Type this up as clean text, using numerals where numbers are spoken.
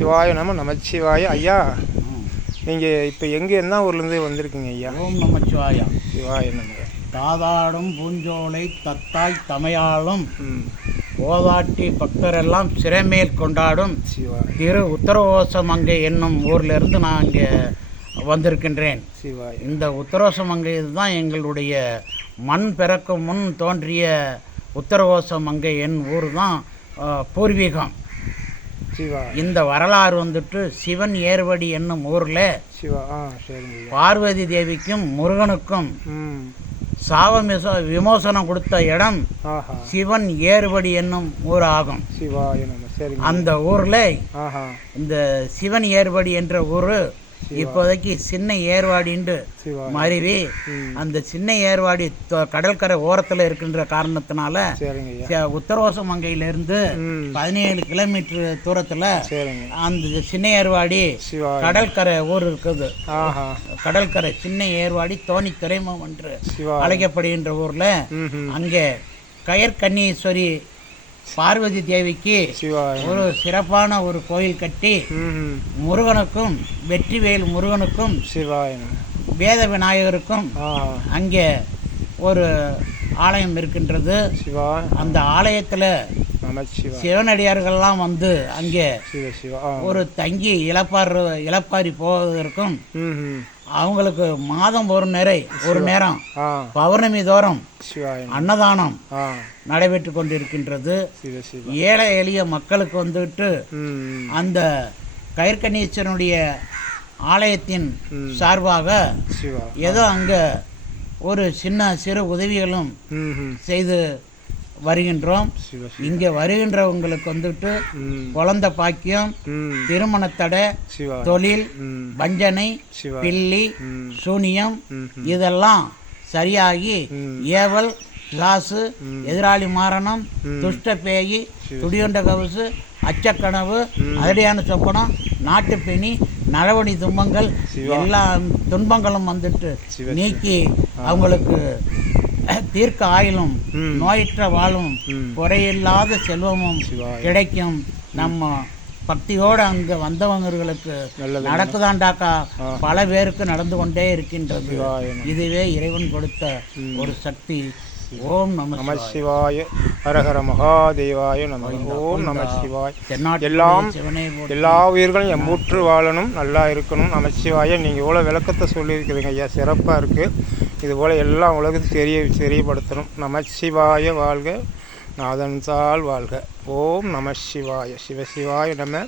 சிவாய நமச்சிவாய. ஐயா, நீங்கள் இப்போ எங்கே என்ன ஊர்லேருந்து வந்திருக்கீங்க ஐயா? ஓம் நமச்சிவாயா. சிவாய நம. தாதாடும் பூஞ்சோலை தத்தாய் தமையாளும் ஓதாட்டி பக்தரெல்லாம் சிறைமேல் கொண்டாடும் திரு உத்தரகோசமங்கை என்னும் ஊரிலிருந்து நான் இங்கே வந்திருக்கின்றேன். சிவாய். இந்த உத்தரகோசமங்கை தான் எங்களுடைய மண் பிறக்கும் முன் தோன்றிய உத்தரகோசமங்கை என் ஊர் தான் பூர்வீகம். இந்த வரலாறு வந்துட்டு சிவன் ஏர்வடி என்னும் ஊரில் பார்வதி தேவிக்கும் முருகனுக்கும் விமோசனம் கொடுத்த இடம் சிவன் ஏர்வடி என்னும் ஊர் ஆகும். அந்த ஊரில் இந்த சிவன் ஏர்வடி என்ற ஊர் இப்போதைக்கு சின்ன ஏர்வாடின்னு மருவி அந்த சின்ன ஏர்வாடி கடற்கரை ஓரத்தில் இருக்கின்ற காரணத்தினால உத்தரகோசமங்கையிலிருந்து 17 கிலோமீட்டர் தூரத்தில் அந்த சின்ன ஏர்வாடி கடற்கரை ஊர் இருக்குது. கடற்கரை சின்ன ஏர்வாடி தோணி துறைமுகம் என்று அழைக்கப்படுகின்ற ஊர்ல அங்கே கயற்கண்ணீஸ்வரி பார்வதி தேவிக்கு ஒரு சிறப்பான ஒரு கோயில் கட்டி முருகனுக்கும் வெற்றிவேல் முருகனுக்கும் வேத விநாயகருக்கும் அங்கே ஒரு ஆலயம் இருக்கின்றது. அந்த ஆலயத்தில் சிவனடியார்கள்லாம் வந்து அங்கே ஒரு தங்கி இளப்பாரி போவதற்கும் அவங்களுக்கு மாதம் ஒரு நேரம் பௌர்ணமி தோறும் அன்னதானம் நடைபெற்று கொண்டிருக்கின்றது. ஏழை எளிய மக்களுக்கு வந்துட்டு அந்த கயற்கண்ணீஸ்வரனுடைய ஆலயத்தின் சார்பாக ஏதோ அங்கே ஒரு சிறு உதவிகளும் செய்து வருகின்றோம். இங்கே வருகின்றவங்களுக்கு வந்துட்டு குழந்தை பாக்கியம், திருமண தடை, தொழில், வஞ்சனை, பில்லி, சூனியம் இதெல்லாம் சரியாகி ஏவல், லாசு, எதிராளி மாரணம், துஷ்ட பேயி, துடியொண்ட கவுசு, அச்சக்கனவு, அதிரடியான சொப்பனம், நாட்டுப்பெணி, நலவடி துன்பங்கள் எல்லா துன்பங்களும் வந்துட்டு நீக்கி அவங்களுக்கு தீர்க்க ஆயிலும் நோயற்ற வாழும் குறையில்லாத செல்வமும் கிடைக்கும். நம்ம பக்தியோடு அங்கே வந்தவங்களுக்கு நடக்குதாண்டாக்கா பல பேருக்கு நடந்து கொண்டே இருக்கின்றது. இதுவே இறைவன் கொடுத்த ஒரு சக்தி. ஓம் நம சிவாய. ஹரஹர மகாதேவாய நம. ஓம் நம சிவாய். எல்லா உயிர்களும் எம்மூற்று வாழணும், நல்லா இருக்கணும். நமச்சிவாய. நீங்கள் இவ்வளோ விளக்கத்தை சொல்லியிருக்கிறீங்க ஐயா, சிறப்பாக இருக்குது. இதுபோல் எல்லா உலகத்தையும் தெரியப்படுத்தணும். நமச்சிவாய வாழ்க, நாதன்சால் வாழ்க. ஓம் நம சிவாய. சிவசிவாய நம.